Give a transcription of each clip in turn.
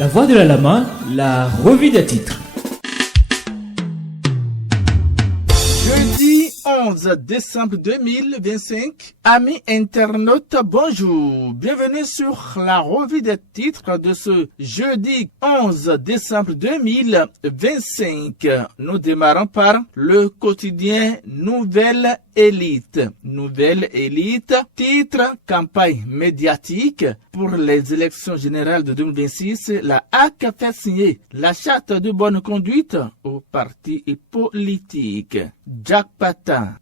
La Voix de la Lama, la revue des titres. Jeudi 11 décembre 2025, amis internautes, bonjour. Bienvenue sur la revue des titres de ce jeudi 11 décembre 2025. Nous démarrons par le quotidien Nouvelle Élite. Nouvelle Élite, titre campagne médiatique pour les élections générales de 2026. La HAC fait signer la charte de bonne conduite aux partis politiques. Jack Pata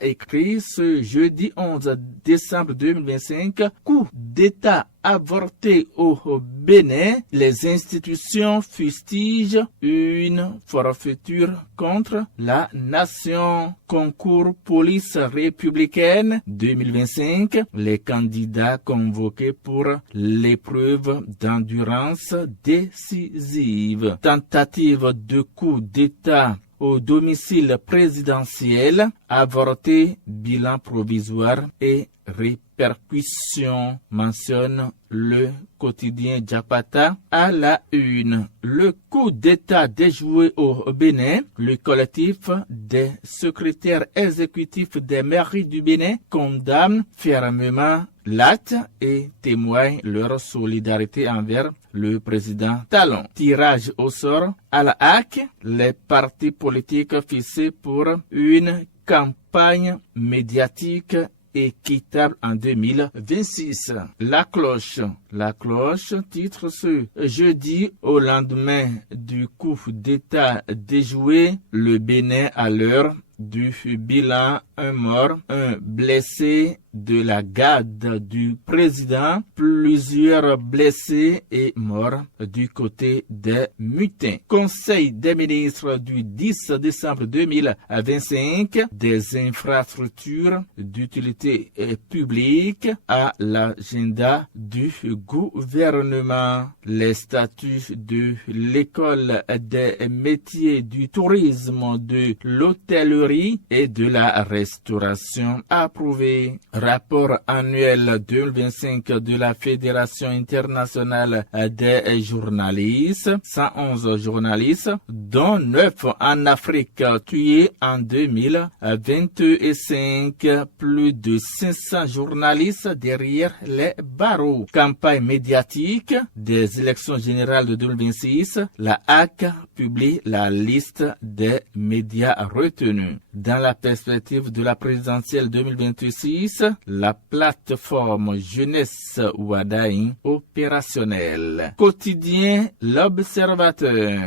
écrit ce jeudi 11 décembre 2025, coup d'État avorté au Bénin, les institutions fustigent une forfaiture contre la nation. Concours police républicaine 2025, les candidats convoqués pour l'épreuve d'endurance décisive. Tentative de coup d'État au domicile présidentiel, avorté, bilan provisoire et répercussions, mentionne le quotidien Japata à la une. Le coup d'État déjoué au Bénin, le collectif des secrétaires exécutifs des mairies du Bénin condamne fermement l'acte et témoigne leur solidarité envers le président Talon. Tirage au sort à la HAC, les partis politiques fixés pour une campagne médiatique équitable en 2026. La cloche titre ce jeudi au lendemain du coup d'État déjoué, le Bénin à l'heure du bilan, un mort, un blessé de la garde du président, plusieurs blessés et morts du côté des mutins. Conseil des ministres du 10 décembre 2025 des infrastructures d'utilité publique à l'agenda du gouvernement. Les statuts de l'école des métiers du tourisme, de l'hôtellerie et de la restauration approuvés. Rapport annuel 2025 de la Fédération internationale des journalistes. 111 journalistes, dont 9 en Afrique, tués en 2025. Plus de 500 journalistes derrière les barreaux. Campagne médiatique des élections générales de 2026. La HAC publie la liste des médias retenus. Dans la perspective de la présidentielle 2026, la plateforme Jeunesse Wadaï opérationnelle. Quotidien L'Observateur.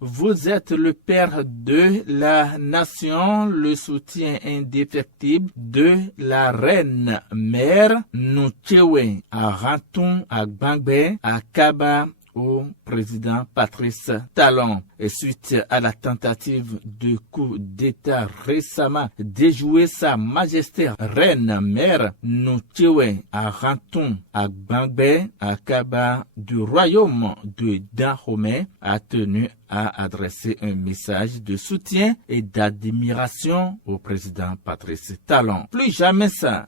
Vous êtes le père de la nation, le soutien indéfectible de la reine mère. Nous tchewe à Rantoum, à Gbangbe, à Kaba, au président Patrice Talon. Et suite à la tentative de coup d'État récemment déjoué, Sa Majesté Reine Mère Noutchewe à Rantoum, à Gbangbe, à Kaba du royaume de Dahomey a tenu à adresser un message de soutien et d'admiration au président Patrice Talon. Plus jamais ça,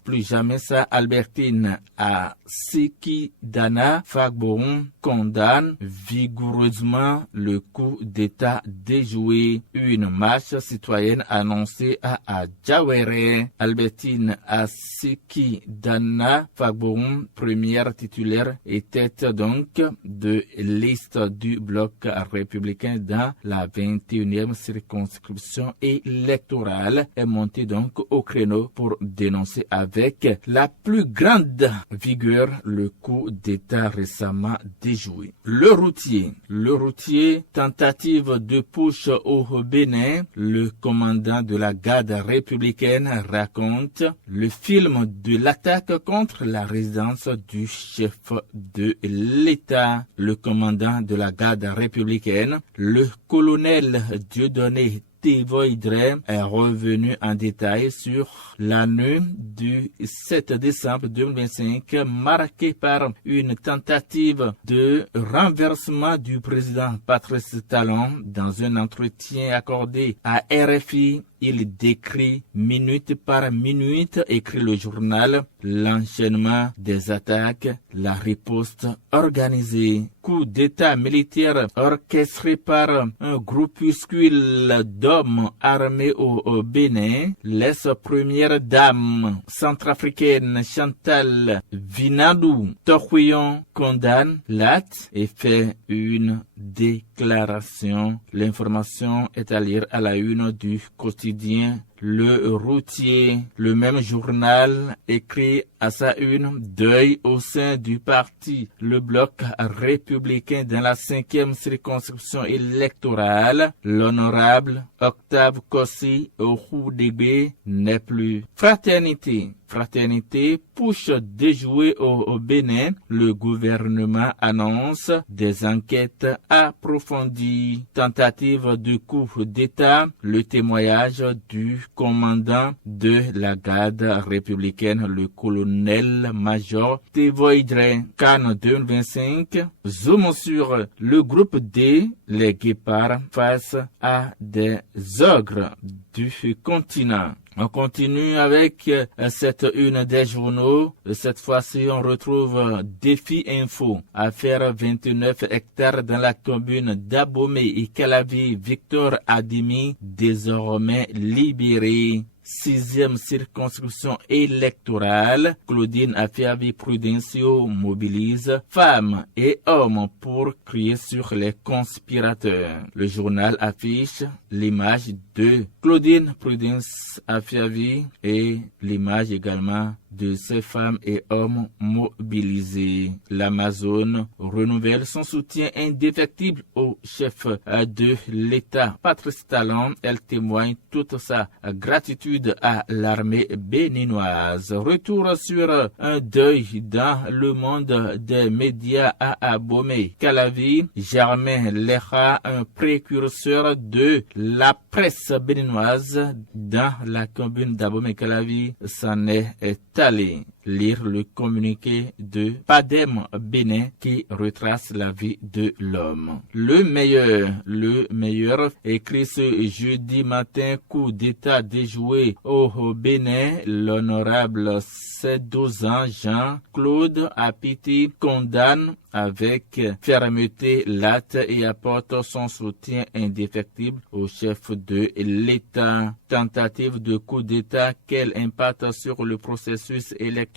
Albertine à Sekidana Fagbon condamne vigoureusement le coup d'État déjoué. Une marche citoyenne annoncée à Adjawere. Albertine à Sekidana Fagbon, première titulaire et tête donc de liste du bloc républicain dans la 21e circonscription électorale, est montée donc au créneau pour dénoncer avec la plus grande vigueur le coup d'État récemment déjoué. Le routier, tentative de push au Bénin. Le commandant de la garde républicaine raconte le film de l'attaque contre la résidence du chef de l'État. Le commandant de la garde républicaine, le colonel Dieudonné Tévoïdre est revenu en détail sur l'année du 7 décembre 2025 marquée par une tentative de renversement du président Patrice Talon dans un entretien accordé à RFI. il décrit minute par minute, écrit le journal, l'enchaînement des attaques, la riposte organisée. Coup d'état militaire orchestré par un groupuscule d'hommes armés au Bénin, l'ex-première dame centrafricaine Chantal Vinadou Tokouyon condamne l'acte et fait une déclaration. L'information est à lire à la une du quotidien Le Routier. Le même journal écrit à sa une: deuil au sein du parti Le Bloc républicain dans la 5e circonscription électorale. L'honorable Octave Kossi Ohoudébé n'est plus. Fraternité. Fraternité push déjouer au Bénin. Le gouvernement annonce des enquêtes approfondies. Tentative de coup d'État. Le témoignage du commandant de la garde républicaine, le colonel-major Tevoidre. Cannes 2025. Zoom sur le groupe D. Les guépards face à des ogres du continent. On continue avec cette une des journaux. Cette fois-ci, on retrouve Défi Info. Affaire 29 hectares dans la commune d'Abomey et Calavi. Victor Adimi, désormais libéré. 6e circonscription électorale, Claudine Afiavi Prudencio mobilise femmes et hommes pour crier sur les conspirateurs. Le journal affiche l'image de Claudine Prudence Afiavi et l'image également de ces femmes et hommes mobilisés. L'Amazone renouvelle son soutien indéfectible au chef de l'État. Patrice Talon, elle témoigne toute sa gratitude à l'armée béninoise. Retour sur un deuil dans le monde des médias à Abomey. Calavi, Germain Leha, un précurseur de la presse béninoise dans la commune d'Abomey-Calavi, s'en est allé. Lire le communiqué de Padem Bénin qui retrace la vie de l'homme. Le meilleur écrit ce jeudi matin: coup d'état déjoué au Bénin. L'honorable Sédozan Jean-Claude Apiti condamne avec fermeté l'acte et apporte son soutien indéfectible au chef de l'État. Tentative de coup d'État, quel impact sur le processus électoral?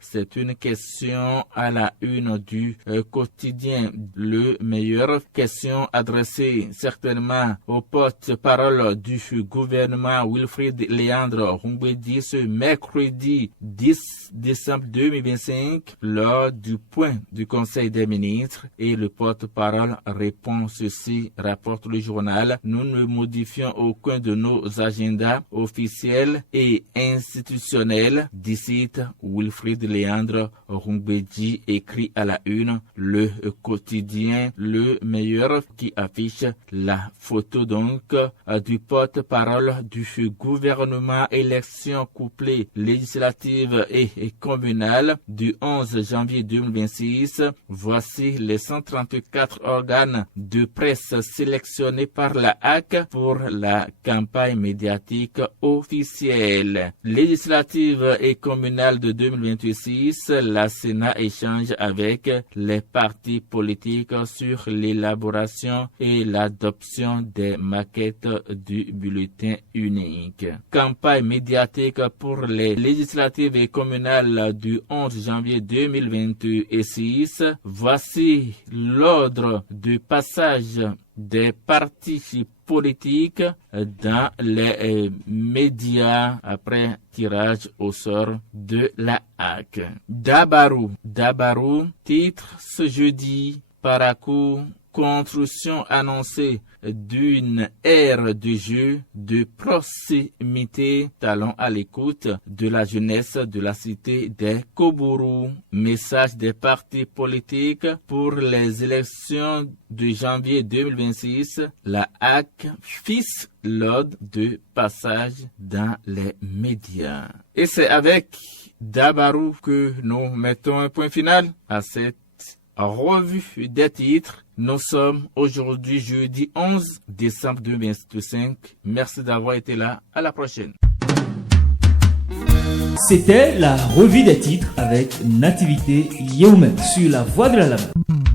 C'est une question à la une du quotidien Le Meilleur. Question adressée certainement au porte-parole du gouvernement Wilfrid Léandre Rumbedi ce mercredi 10 décembre 2025 lors du point du Conseil des ministres, et le porte-parole répond ceci, rapporte le journal: nous ne modifions aucun de nos agendas officiels et institutionnels, dit Wilfrid Léandre Rumbedi, écrit à la une le quotidien Le Meilleur qui affiche la photo donc du porte-parole du gouvernement. Élection couplée législative et communale du 11 janvier 2026. Voici les 134 organes de presse sélectionnés par la HAC pour la campagne médiatique officielle. Législative et communale de 2026, la Sénat échange avec les partis politiques sur l'élaboration et l'adoption des maquettes du bulletin unique. Campagne médiatique pour les législatives et communales du 11 janvier 2026. Voici l'ordre de passage des partis politiques dans les médias après tirage au sort de la HAC. Dabarou, titre ce jeudi: Parakou, construction annoncée d'une ère de jeu de proximité, talent à l'écoute de la jeunesse de la cité des Kobourou. Message des partis politiques pour les élections de janvier 2026. La HAC fixe l'ordre de passage dans les médias. Et c'est avec Dabarou que nous mettons un point final à cette revue des titres Nous sommes aujourd'hui jeudi 11 décembre 2025. Merci d'avoir été là. À la prochaine. C'était la revue des titres avec Nativité Yeumen sur la voie de la lame.